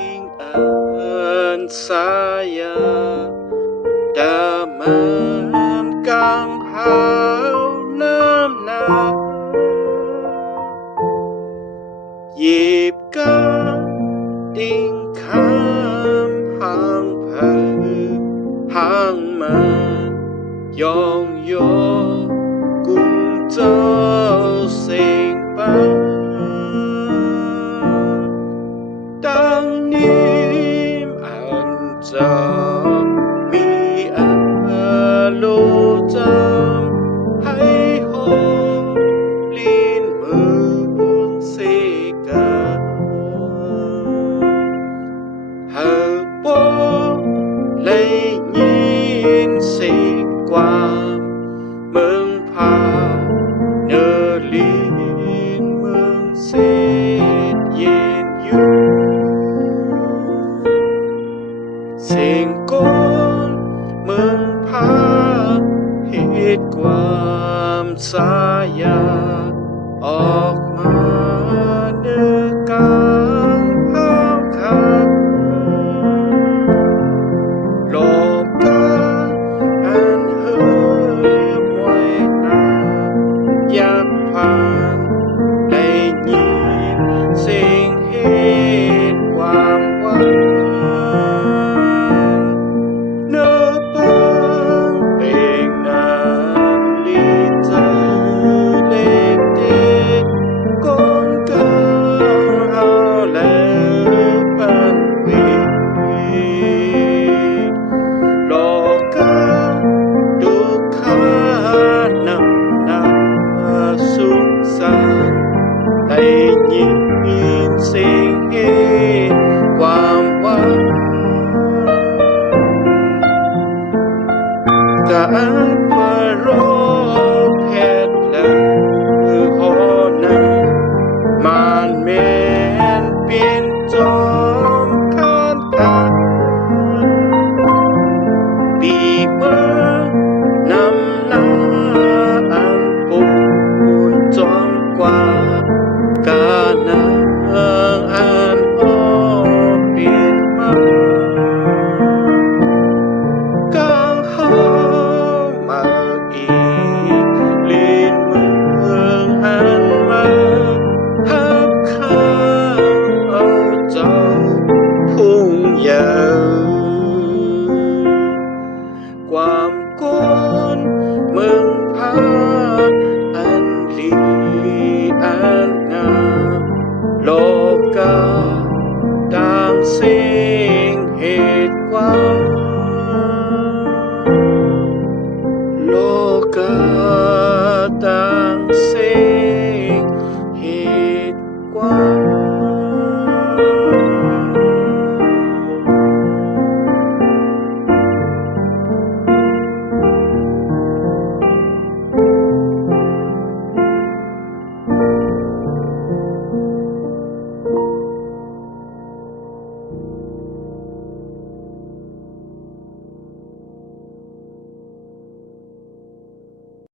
tình ơn xa ya đã man càng hao năm nào dịp ca tình khám hàng phở hàng man dòng gió cùng cho sinh ban đang niềm anh cho mi lô chăm hay hồ liên mương xê ca hờ bố lấy nhìn xê qua mương pha nơ liên mương xê yên yuสิ่งคนเมืองพาเหตุความสายาออกมาเนื้อกลางห้าวขาหลบตาอันเหือมวยนาอยากผ่านได้ยินเสียงเหตุความว่าได้ยินเสียงเหตุความหวังการว่าโรคแพทย์และหอนามันแม้นเปลี่ยนจอมข้านกาปีเมื่อนำหน้าอันปูนจอมกว่าการนางอันหอเปลี่ยนมากางหอมาอีกลีนเมืองอันมาหับข้างเอาเจ้าพุ่งยาวความก้นเมืองพาอันลีอันงามโลกาดังเสียงเหตุความ